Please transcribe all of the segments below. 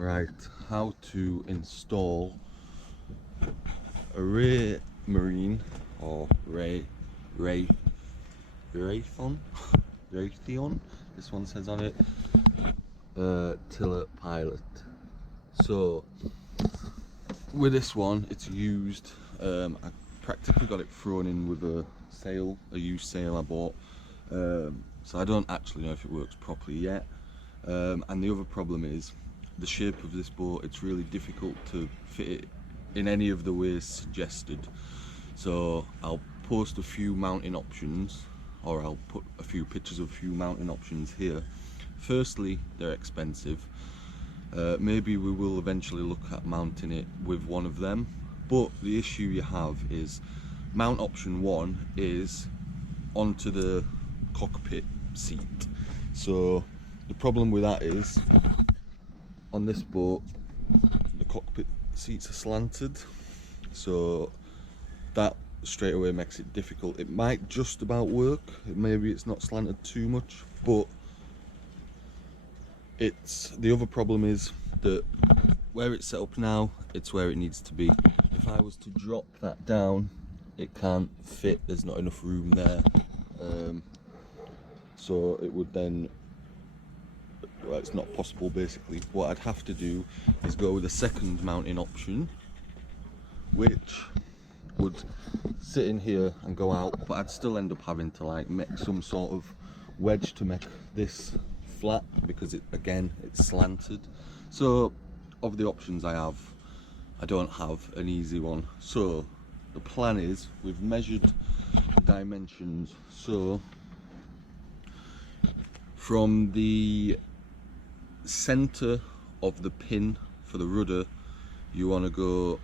Right, how to install a Ray Marine or Raytheon. This one says on it, tiller pilot. So with this one, it's used. I practically got it thrown in with a used sail I bought. So I don't actually know if it works properly yet. And the other problem is the shape of this boat. It's really difficult to fit it in any of the ways suggested. So I'll post a few mounting options, or I'll put a few pictures of a few mounting options here. Firstly, they're expensive. Maybe we will eventually look at mounting it with one of them, but the issue you have is mount option 1 is onto the cockpit seat. So the problem with that is on this boat the cockpit seats are slanted, so that straight away makes it difficult. It might just about work, maybe it's not slanted too much, but the other problem is that where it's set up now, it's where it needs to be. If I was to drop that down, it can't fit, there's not enough room there. So it would then, well, it's not possible basically. What I'd have to do is go with a second mounting option, which would sit in here and go out, but I'd still end up having to like make some sort of wedge to make this flat, because it's slanted. So of the options I have, I don't have an easy one. So the plan is, we've measured the dimensions. So from the center of the pin for the rudder, you want to go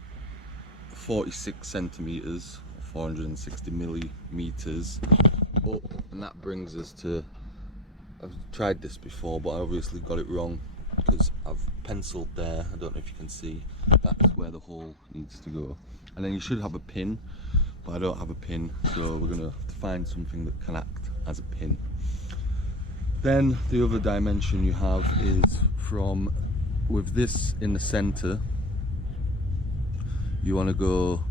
46 centimeters, 460 millimeters up, and that brings us to, I've tried this before but I obviously got it wrong because I've penciled there. I don't know if you can see, that's where the hole needs to go. And then you should have a pin, but I don't have a pin, so we're going to have to find something that can act as a pin. Then the other dimension you have is from, with this in the center, you want to go,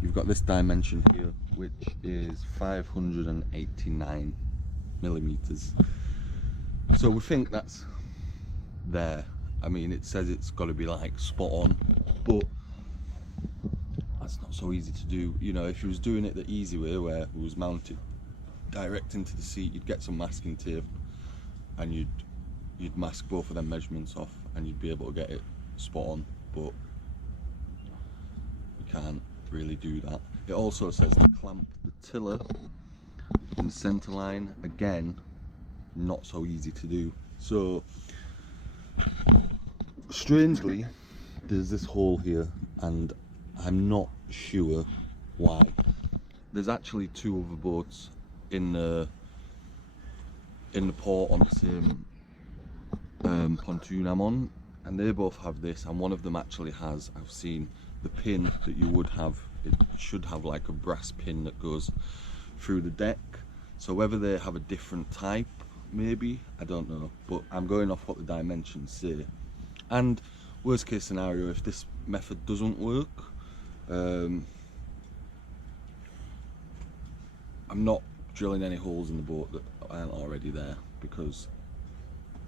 you've got this dimension here, which is 589 millimeters. So we think that's there. I mean, it says it's got to be like spot on, but that's not so easy to do. You know, if you was doing it the easy way, where it was mounted direct into the seat, you'd get some masking tape and you'd mask both of them measurements off and you'd be able to get it spot on, but you can't really do that. It also says to clamp the tiller in the center line. Again, not so easy to do. So strangely, there's this hole here and I'm not sure why. There's actually two other boats in the port on the same pontoon I'm on, and they both have this, and one of them actually has, I've seen the pin that you would have, it should have like a brass pin that goes through the deck. So whether they have a different type, maybe, I don't know, but I'm going off what the dimensions say. And worst case scenario, if this method doesn't work, I'm not drilling any holes in the boat that aren't already there, because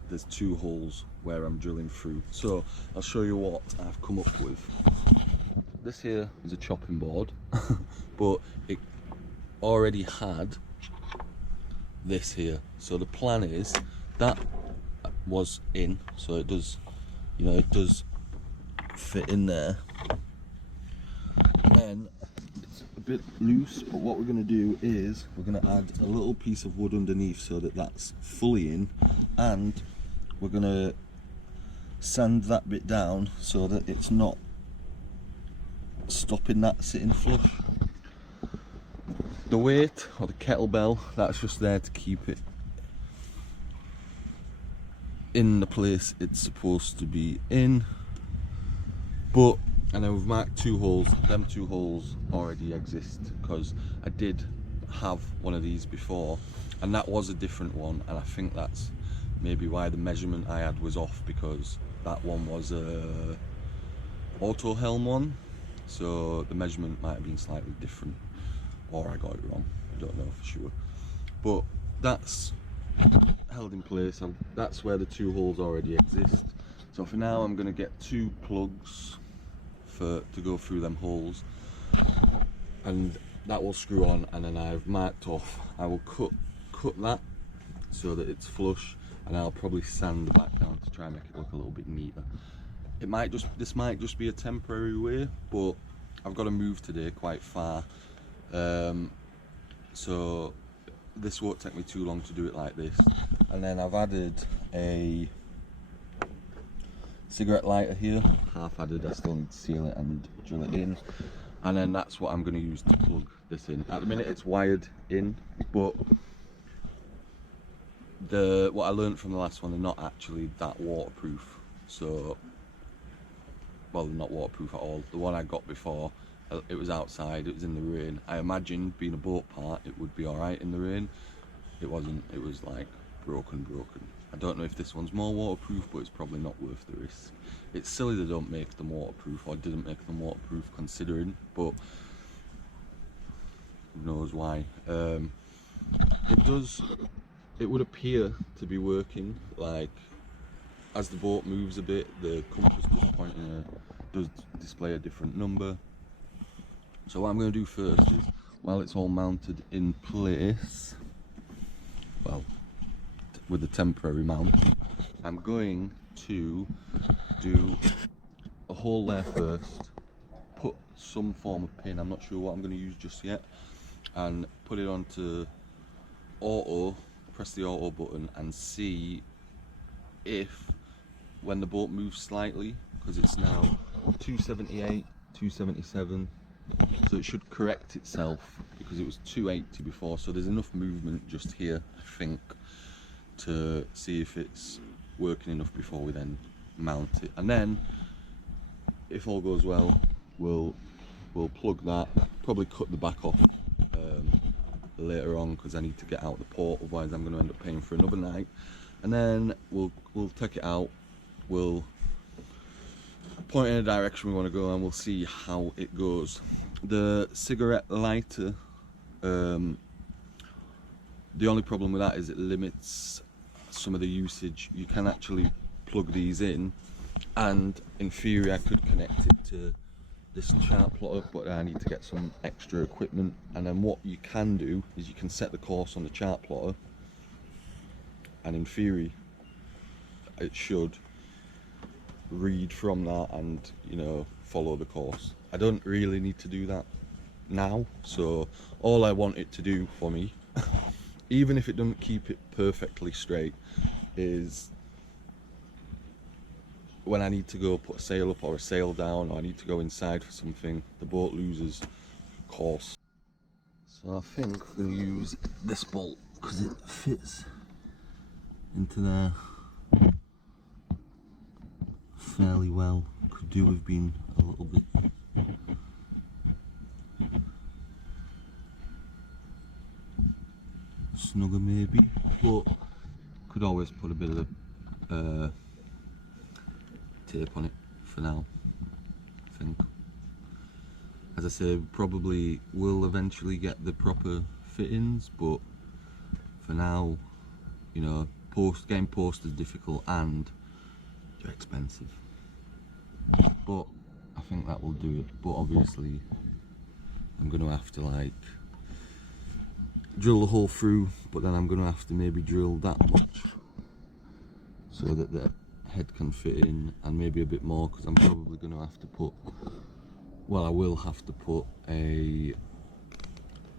there's two holes where I'm drilling through. So I'll show you what I've come up with. This here is a chopping board, but it already had this here. So the plan is that was in, so it does, you know, it does fit in there. And then it's a bit loose, but what we're going to do is we're going to add a little piece of wood underneath so that that's fully in, and we're going to sand that bit down so that it's not stopping that sitting flush. The weight, or the kettlebell, that's just there to keep it in the place it's supposed to be in. But, and then we've marked two holes. Them two holes already exist because I did have one of these before, and that was a different one, and I think that's maybe why the measurement I had was off, because that one was a auto helm one, so the measurement might have been slightly different, or I got it wrong, I don't know for sure. But that's held in place, and that's where the 2 holes already exist. So for now I'm going to get 2 plugs to go through them holes, and that will screw on, and then I've marked off, I will cut that so that it's flush, and I'll probably sand the back down to try and make it look a little bit neater. This might just be a temporary way, but I've got to move today quite far, so this won't take me too long to do it like this. And then I've added a cigarette lighter here, half added. I still need to seal it and drill it in, and then that's what I'm going to use to plug this in. At the minute it's wired in, but what I learned from the last one, they're not actually that waterproof. So, well, they're not waterproof at all. The one I got before, it was outside, it was in the rain. I imagined, being a boat part, it would be alright in the rain. It wasn't, it was like broken. I don't know if this one's more waterproof, but it's probably not worth the risk. It's silly they don't make them waterproof, or didn't make them waterproof considering, but who knows why. It would appear to be working, like as the boat moves a bit, the compass does display a different number. So what I'm going to do first is, while it's all mounted in place, well, with the temporary mount, I'm going to do a hole there first, put some form of pin, I'm not sure what I'm going to use just yet, and put it onto auto, press the auto button, and see if, when the boat moves slightly, because it's now 278, 277, so it should correct itself, because it was 280 before, so there's enough movement just here, I think, to see if it's working enough before we then mount it. And then, if all goes well, we'll plug that, probably cut the back off later on, because I need to get out the port, otherwise I'm going to end up paying for another night. And then we'll take it out, we'll point in a direction we want to go, and we'll see how it goes. The cigarette lighter, the only problem with that is it limits some of the usage. You can actually plug these in, and in theory I could connect it to this chart plotter, but I need to get some extra equipment. And then what you can do is you can set the course on the chart plotter, and in theory it should read from that and, you know, follow the course. I don't really need to do that now, so all I want it to do for me even if it doesn't keep it perfectly straight, is when I need to go put a sail up or a sail down, or I need to go inside for something, the boat loses course. So I think we're going to use this bolt because it fits into there fairly well. Could do with being a little bit snugger maybe, but could always put a bit of tape on it for now, I think. As I say, probably will eventually get the proper fittings, but for now, you know, getting post is difficult and they're expensive. But I think that will do it. But obviously I'm going to have to like drill the hole through, but then I'm going to have to maybe drill that much so that the head can fit in, and maybe a bit more, because I'm probably going to have to put, well, I will have to put a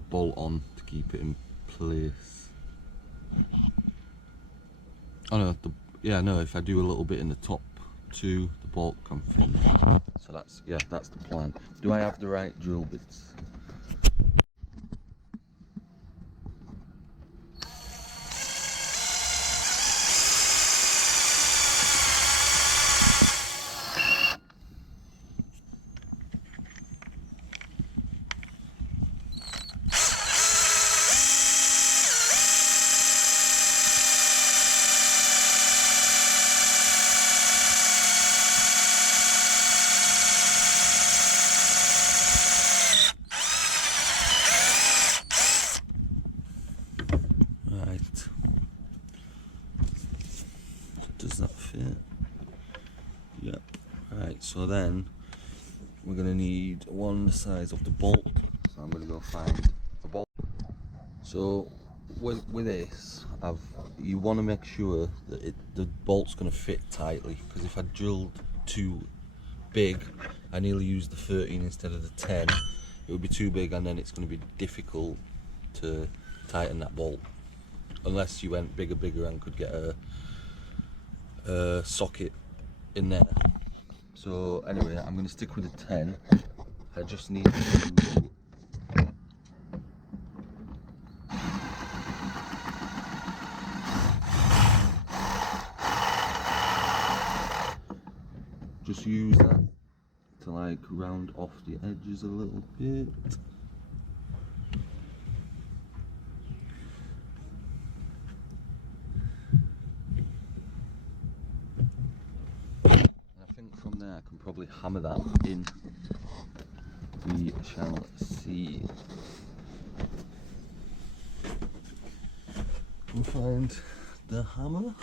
bolt on to keep it in place. Oh no, yeah, no, if I do a little bit in the top too, the bolt can fit. So that's, yeah, that's the plan. Do I have the right drill bits? Yep. Right, so then we're going to need one size of the bolt. So I'm going to go find a bolt. So with this, you want to make sure that the bolt's going to fit tightly, because if I drilled too big, I nearly used the 13 instead of the 10, it would be too big and then it's going to be difficult to tighten that bolt, unless you went bigger and could get a socket in there. So anyway, I'm going to stick with the 10. I just need to just use that to like round off the edges a little bit. And I think from there I can probably hammer that in. We shall see. We'll find the hammer.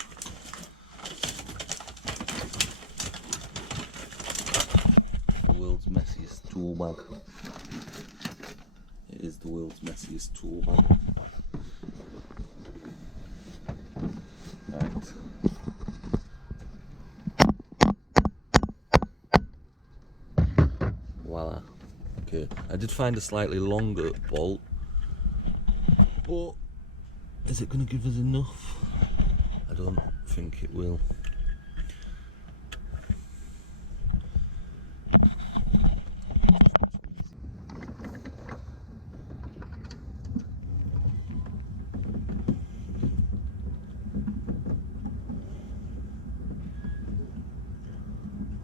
The world's messiest tool bag. It is the world's messiest tool bag. Right. Voila. Okay, I did find a slightly longer bolt, but is it going to give us enough? I don't think it will.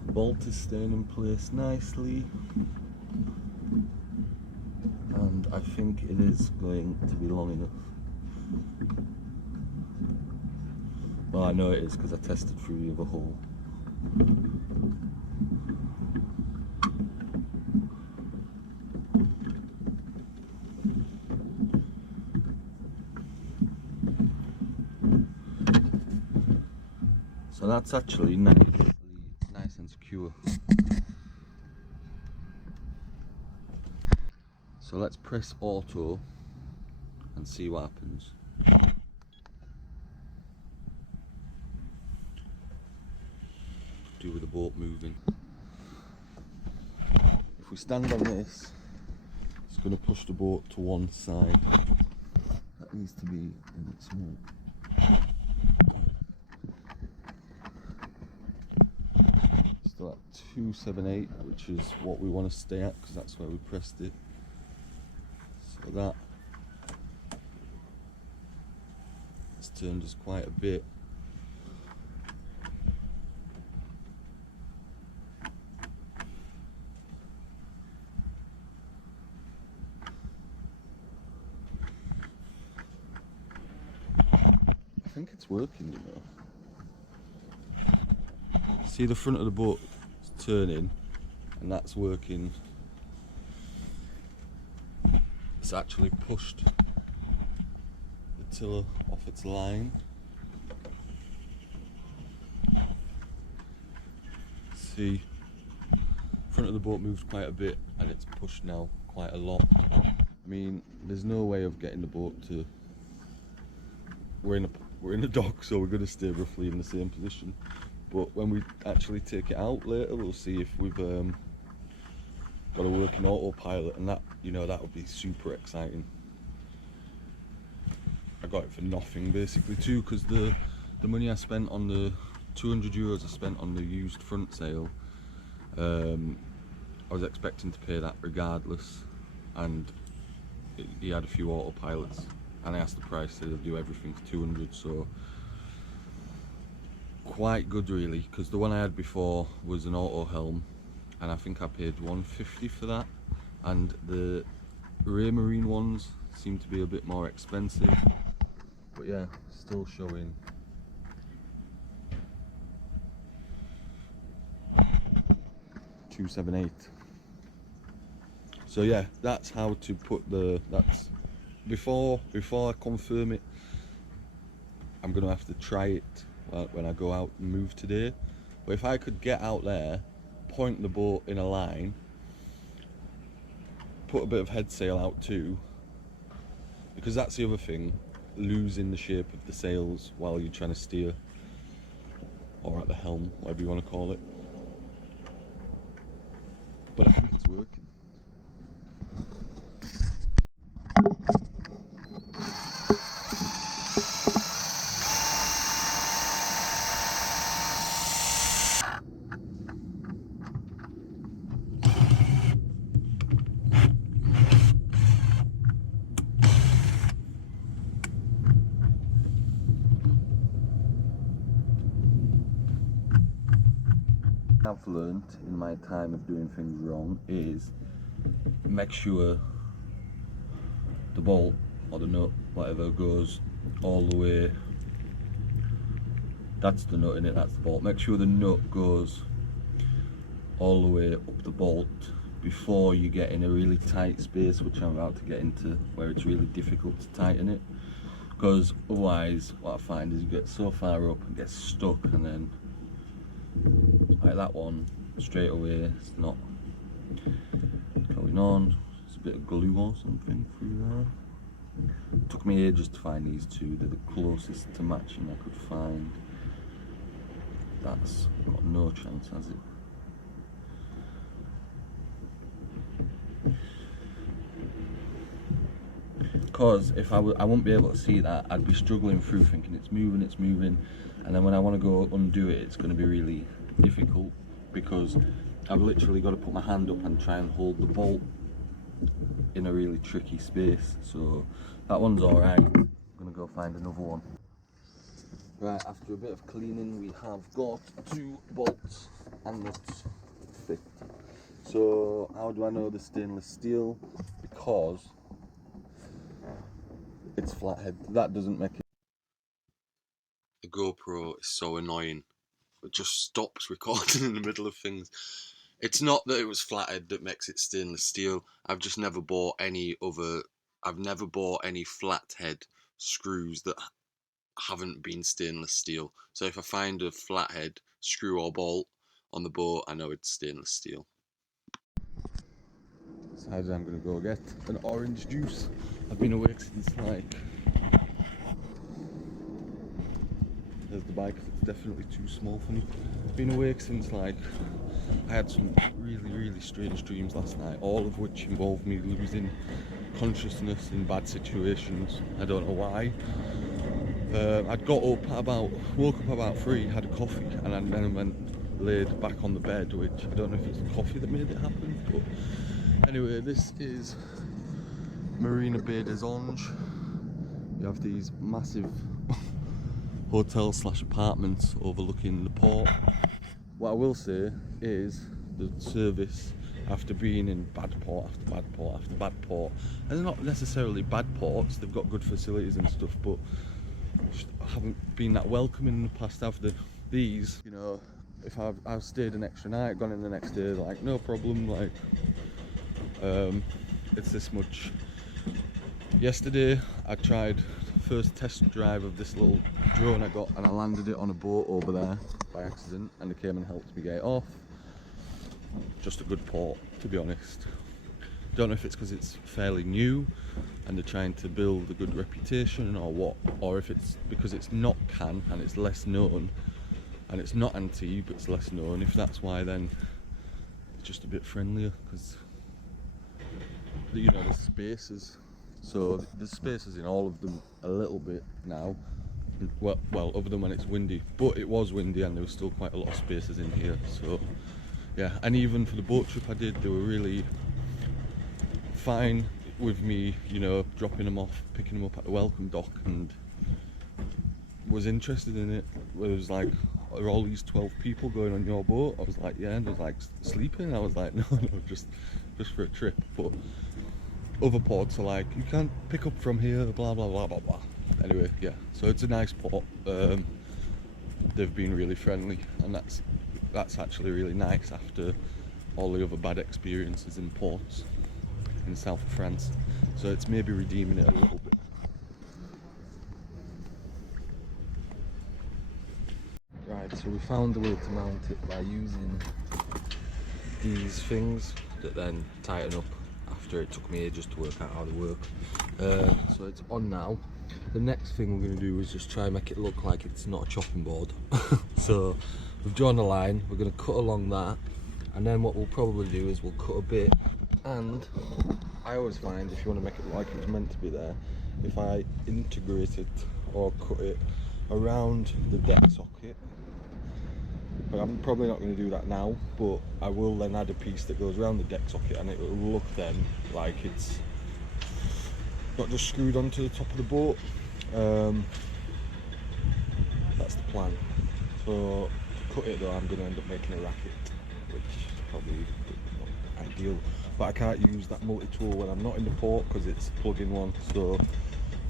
The bolt is staying in place nicely, and I think it is going to be long enough. Well, I know it is because I tested through the other hole. So that's actually nice and secure. So let's press auto and see what happens. Do with the boat moving. If we stand on this, it's going to push the boat to one side. That needs to be in its way. Still at 278, which is what we want to stay at because that's where we pressed it. So that has turned us quite a bit. I think it's working, you know. See the front of the boat turning, and that's working. It's actually pushed the tiller off its line. See, front of the boat moved quite a bit, and it's pushed now quite a lot. I mean, there's no way of getting the boat to. We're in a dock, so we're going to stay roughly in the same position. But when we actually take it out later, we'll see if we've got a working autopilot, and that, you know, that would be super exciting. I got it for nothing basically too, because the money I spent on the 200 euros I spent on the used front sail, I was expecting to pay that regardless, and he had a few autopilots, and I asked the price, so they'll do everything for 200, so quite good really, because the one I had before was an auto helm, and I think I paid 150 for that, and the Marina ones seem to be a bit more expensive, but yeah, still showing 278. So yeah, that's how to put that's before I confirm it. I'm gonna have to try it when I go out and move today, But if I could get out there, point the boat in a line, put a bit of head sail out too, because that's the other thing, losing the shape of the sails while you're trying to steer, or at the helm, whatever you want to call it. But I think it's working. I've learned in my time of doing things wrong is make sure the bolt or the nut, whatever, goes all the way. That's the nut in it, that's the bolt. Make sure the nut goes all the way up the bolt before you get in a really tight space, which I'm about to get into, where it's really difficult to tighten it. Because otherwise what I find is you get so far up and get stuck, and then like that one straight away it's not going on. There's a bit of glue or something through there. It took me ages to find these two. They're the closest to matching I could find. That's got no chance, has it? Because if I won't be able to see that, I'd be struggling through thinking it's moving, and then when I want to go undo it, it's going to be really difficult, because I've literally got to put my hand up and try and hold the bolt in a really tricky space. So that one's alright. I'm going to go find another one. Right, after a bit of cleaning, we have got 2 bolts and nuts fit. So how do I know the stainless steel? Because it's flathead. That doesn't make it. The GoPro is so annoying. It just stops recording in the middle of things. It's not that it was flathead that makes it stainless steel. I've just never bought any other. I've never bought any flathead screws that haven't been stainless steel. So if I find a flathead screw or bolt on the boat, I know it's stainless steel. Decided I'm going to go get an orange juice. I've been awake since like... There's the bike, it's definitely too small for me. I've been awake since like... I had some really strange dreams last night, all of which involved me losing consciousness in bad situations. I don't know why. I'd got up woke up about 3, had a coffee, and then went laid back on the bed, which I don't know if it's the coffee that made it happen, but anyway, this is Marina Bay des Anges. You have these massive hotels / apartments overlooking the port. What I will say is the service, after being in bad port after bad port after bad port, and they're not necessarily bad ports, they've got good facilities and stuff, but just haven't been that welcoming in the past. After these, you know, if I've stayed an extra night, gone in the next day, like no problem, like it's this much. Yesterday I tried the first test drive of this little drone I got, and I landed it on a boat over there by accident, and they came and helped me get it off. Just a good port, to be honest. Don't know if it's because it's fairly new and they're trying to build a good reputation or what, or if it's because it's not Cannes and it's less known, and it's not Antibes but it's less known. If that's why, then it's just a bit friendlier, because you know, there's spaces. So there's spaces in all of them a little bit now. Well, other than when it's windy, but it was windy and there was still quite a lot of spaces in here. So yeah, and even for the boat trip I did, they were really fine with me, you know, dropping them off, picking them up at the welcome dock, and was interested in it. It was like, are all these 12 people going on your boat? I was like, yeah, and they was like sleeping. I was like, no, just for a trip. But other ports are like, you can't pick up from here, blah blah blah blah blah. Anyway, yeah, so it's a nice port. They've been really friendly, and that's actually really nice after all the other bad experiences in ports in the south of France. So it's maybe redeeming it a little bit. Right, so So we found a way to mount it by using these things that then tighten up after it took me ages to work out how they work. So it's on now. The next thing we're going to do is just try and make it look like it's not a chopping board. So we've drawn a line, we're going to cut along that, and then what we'll probably do is we'll cut a bit, and I always find if you want to make it look like it's meant to be there, if I integrate it or cut it around the deck socket. But I'm probably not going to do that now, but I will then add a piece that goes around the deck socket, and it will look then like it's not just screwed onto the top of the boat. That's the plan. So to cut it though, I'm going to end up making a racket, which is probably not ideal. But I can't use that multi-tool when I'm not in the port because it's a plug-in one, so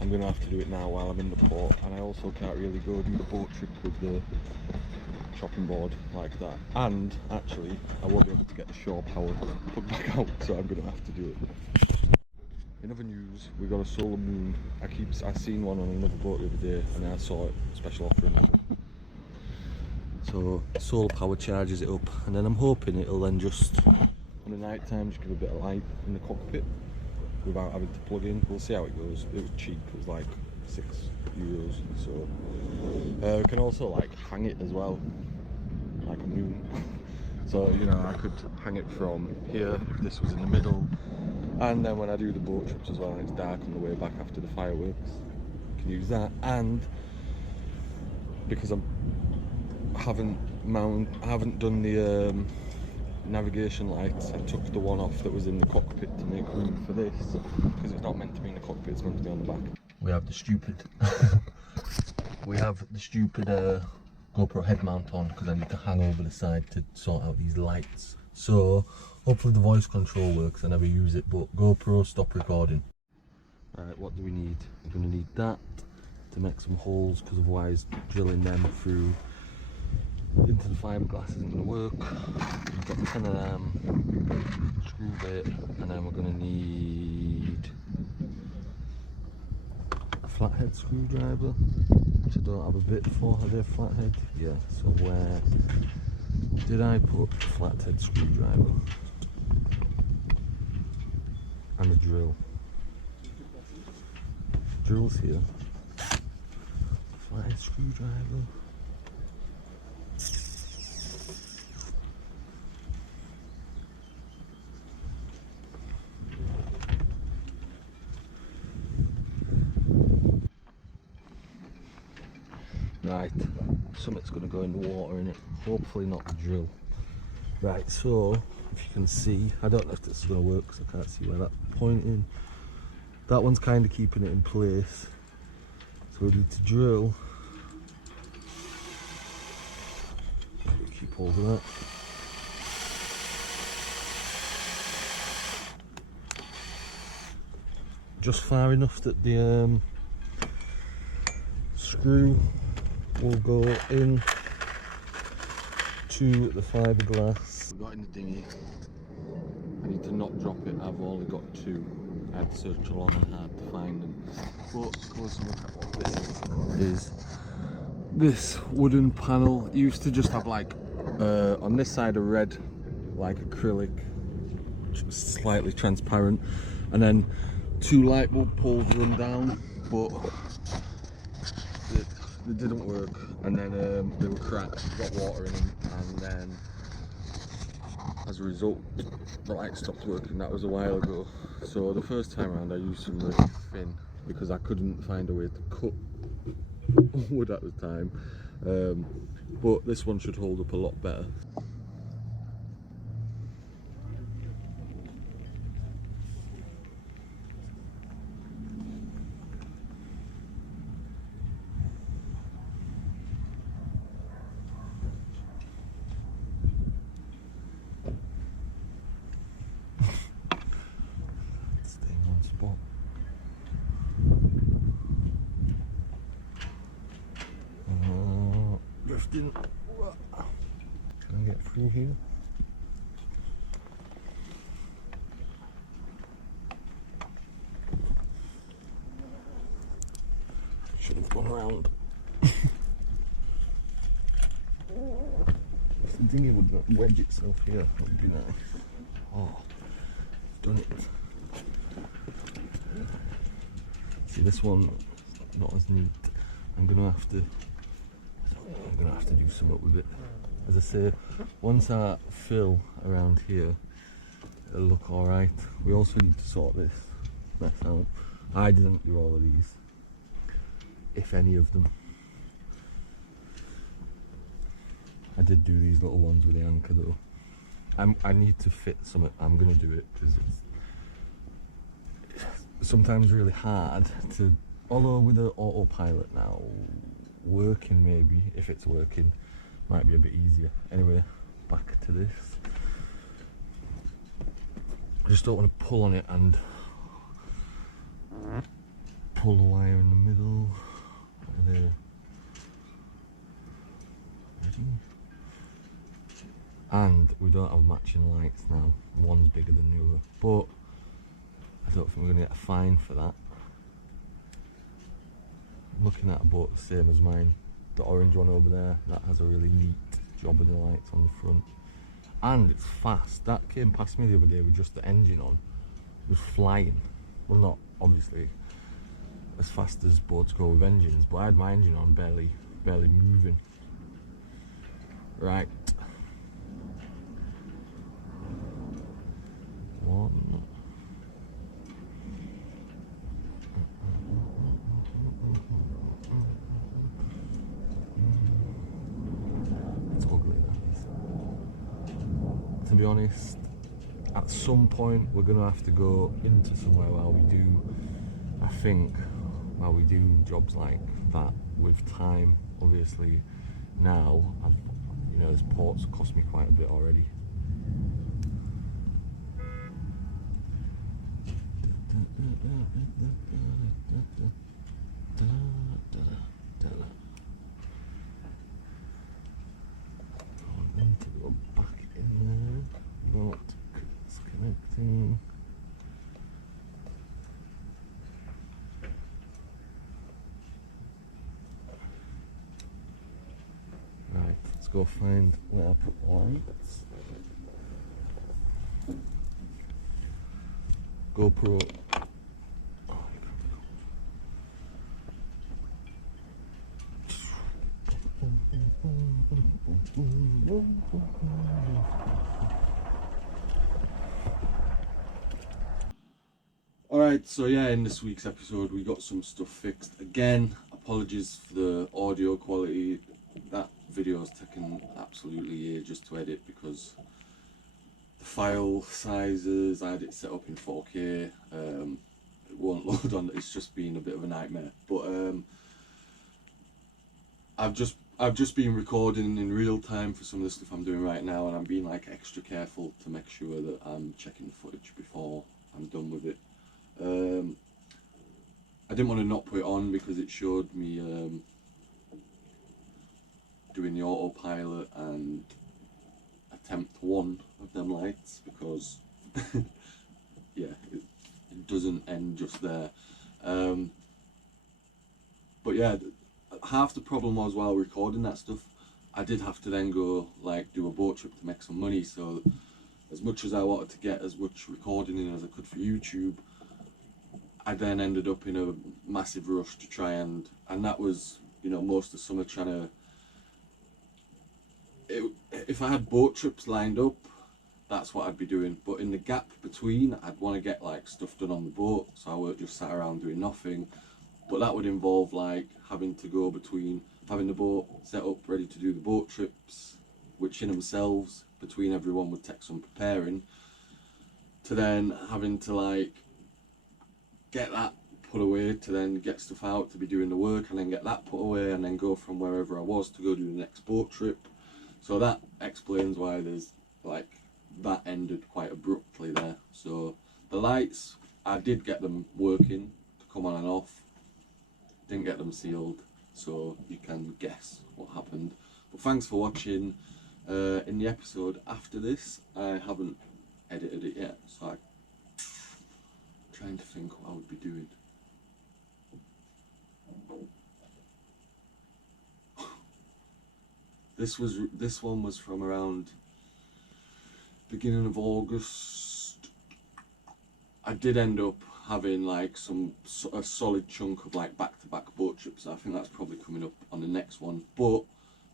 I'm going to have to do it now while I'm in the port. And I also can't really go do the boat trip with the chopping board like that. And actually, I won't be able to get the shore power plugged back out, so I'm going to have to do it. In other news, we got a solar moon. I seen one on another boat the other day, and then I saw it special offering. So solar power charges it up, and then I'm hoping it'll then just on the night time just give a bit of light in the cockpit without having to plug in. We'll see how it goes. It was cheap. It was like €6. So we can also like hang it as well, like a moon. So you know, I could hang it from here if this was in the middle. And then when I do the boat trips as well and it's dark on the way back after the fireworks, I can use that. And because I haven't done the navigation lights, I took the one off that was in the cockpit to make room for this, because it's not meant to be in the cockpit, it's meant to be on the back. We have the stupid GoPro head mount on because I need to hang over the side to sort out these lights. So hopefully the voice control works. I never use it, but GoPro, stop recording. Right, what do we need? We're going to need that to make some holes, because otherwise drilling them through into the fiberglass isn't going to work. We've got 10 of them, screw bit, and then we're going to need a flathead screwdriver, which I don't have a bit for. Are they flathead? Yeah, so where did I put the flathead screwdriver? And a drill. Drill's here. Flathead screwdriver. Right, something's going to go in the water in it, hopefully not the drill. Right, so if you can see, I don't know if this is going to work because I can't see where that's pointing. That one's kind of keeping it in place, so we need to drill. Keep hold of that. Just far enough that the screw will go in to the fiberglass. We've got in the dinghy. I need to not drop it. I've only got 2. I had to search long and hard to find them. But close look at what this is. This wooden panel used to just have like on this side a red like acrylic, which was slightly transparent, and then 2 light bulb poles run down, but they didn't work, and then they were cracked, got water in them, and then as a result the light stopped working. That was a while ago. So the first time around I used some really thin because I couldn't find a way to cut wood at the time, but this one should hold up a lot better. Drifting. Can I get through here? Should have gone around. the dinghy wouldn't wedge itself here, that would be nice. Oh, done it. See, this one not as neat. I'm gonna have to do something with it. As I say, once I fill around here, it'll look alright. We also need to sort this mess out. I didn't do all of these, if any of them. I did do these little ones with the anchor though. I need to fit something. I'm gonna do it because it's sometimes really hard to, although with the autopilot now working, maybe if it's working might be a bit easier. Anyway, back to this. I just don't want to pull on it and pull the wire in the middle there. Ready? And we don't have matching lights now. One's bigger than the other, but I don't think we're going to get a fine for that. I'm looking at a boat the same as mine, the orange one over there, that has a really neat job of the lights on the front. And it's fast. That came past me the other day with just the engine on. It was flying. Well, not obviously as fast as boats go with engines, but I had my engine on barely moving. Right. One. It's ugly, that is. To be honest, at some point we're going to have to go into somewhere while we do, I think, while we do jobs like that with time. Obviously now, you know, this port's cost me quite a bit already. I need to go back in there, but it's connecting. Right, let's go find where I put the lights. GoPro. Alright, so yeah, in this week's episode we got some stuff fixed. Again, apologies for the audio quality. That video has taken absolutely ages to edit because the file sizes, I had it set up in 4K, it won't load on, it's just been a bit of a nightmare. But I've just been recording in real time for some of the stuff I'm doing right now, and I'm being like extra careful to make sure that I'm checking the footage before I'm done with it. I didn't want to not put it on because it showed me doing the autopilot and attempt one of them lights, because yeah, it doesn't end just there. But yeah, half the problem was while recording that stuff, I did have to then go like do a boat trip to make some money. So as much as I wanted to get as much recording in as I could for YouTube, I then ended up in a massive rush to try and that was, you know, most of summer trying to, if I had boat trips lined up, that's what I'd be doing. But in the gap between, I'd want to get like stuff done on the boat, so I weren't just sat around doing nothing. But that would involve like having to go between having the boat set up ready to do the boat trips, which in themselves, between everyone, would take some preparing, to then having to like get that put away, to then get stuff out to be doing the work, and then get that put away, and then go from wherever I was to go do the next boat trip. So that explains why there's like, that ended quite abruptly there. So the lights, I did get them working to come on and off, didn't get them sealed, so you can guess what happened. But thanks for watching. In the episode after this, I haven't edited it yet, so I'm trying to think what I would be doing. This one was from around beginning of August. I did end up having like a solid chunk of like back-to-back boat trips. I think that's probably coming up on the next one, but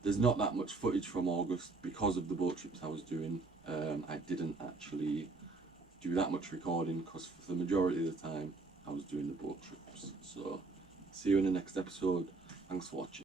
there's not that much footage from August because of the boat trips I was doing. I didn't actually do that much recording because for the majority of the time I was doing the boat trips. So see you in the next episode. Thanks for watching.